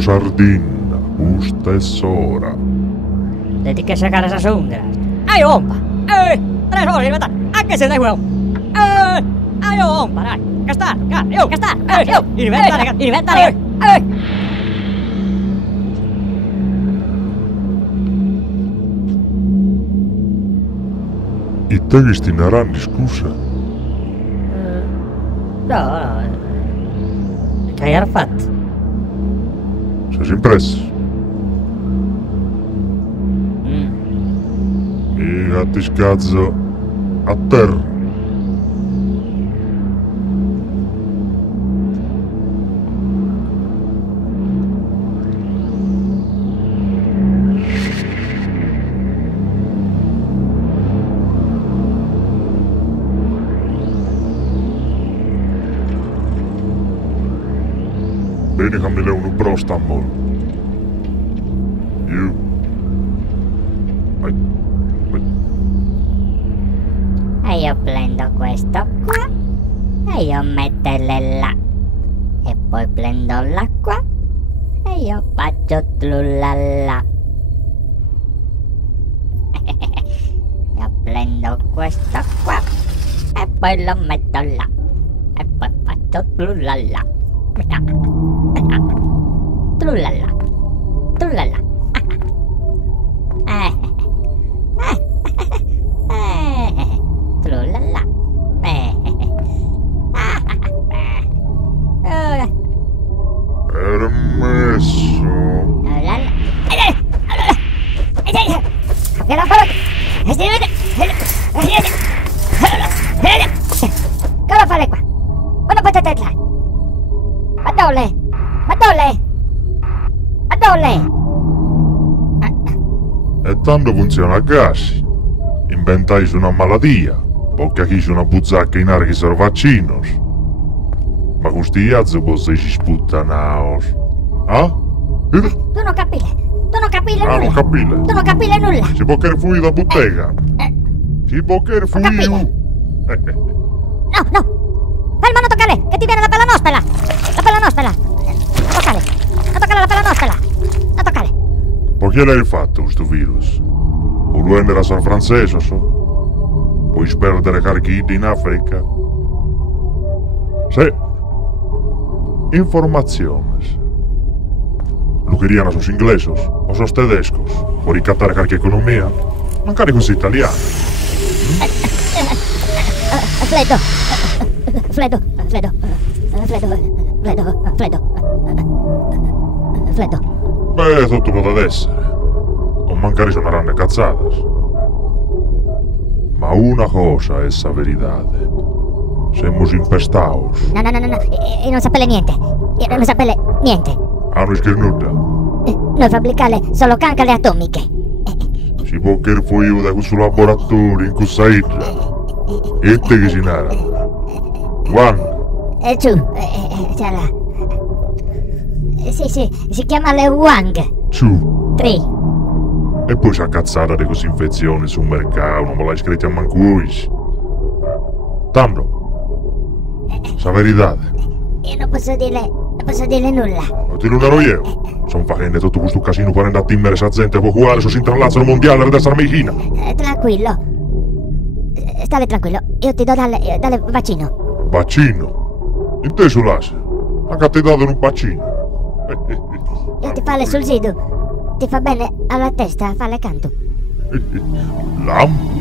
Tipo sardina, justa e sora. Le tienes que sacar esas hungras. ¡Ay, ompa! 3 horas inventar. ¿A qué se da igual? ¡Ay, ompa! ¡Ay! ¡Gastar! ¡Gastar! ¡Inventare! E te che sti narrando, scusa? No. Che hai fatto? Sei impresso? E gatti scazzo a terra. Bene, fammi le uno brosta, amore. Io. Vai. E io prendo questo qua e io metto là e poi prendo l'acqua e io faccio trullala. Io prendo questo qua e poi lo metto là e poi faccio trullala. Trullala. Trullala. Trullala. Permesso. Cosa fare qua? Quando potete entrare? Ma dove? Ma dove? Ma dove? E tanto funziona a gas. Inventai una malattia. Poi chi una buzzacca in aria che sono vaccinos. Ma con sti azzi posso si sputtanaos. Ah? Tu non capire. Tu non capire Ah, nulla. non capire. Tu non capire nulla. Si può che fuori da bottega. Si può che fuori. No, no. Fermo, non toccare, che ti viene la pella nostra. La pella nostra. Non toccare. Non toccare la pella nostra. Non toccare. Perché l'hai fatto questo virus? Vuoi vendere a San Francesco, so? Puoi sperdere carchidi in Africa? Sì. Informazioni. Lo querían sos inglesos o sos tedescos. Puoi ricattare qualche economia? Magari così italiano. Freddo. Beh, tutto può essere. O magari suoneranno cazzate. Ma una cosa è la verità. Siamo impestados. No. Io non sapevo niente. Io non sapevo niente. Hanno schernuta. Noi fabbricare solo cancale atomiche. Si può che fui io da questo laboratorio in questa isla. E te che si narra? Wang. E tu, c'è la... Sì, si chiama le Wang. Ciu. 3. E poi c'è cazzata di queste infezioni sul mercato, non me l'hai scritta a mancuis. Tanto. Sa verità. Io non posso dire nulla. Non ti lo darò io. Sono facendo tutto questo casino per andare a timmere sa gente con quale sono intrallazzano mondiale ad essere mechina. Tranquillo. State tranquillo, io ti do dalle vaccino. Vaccino? Inteso l'ase. Anche ti dato un vaccino. Io ti fare sul sido. Ti fa bene alla testa, fare canto. Lampo?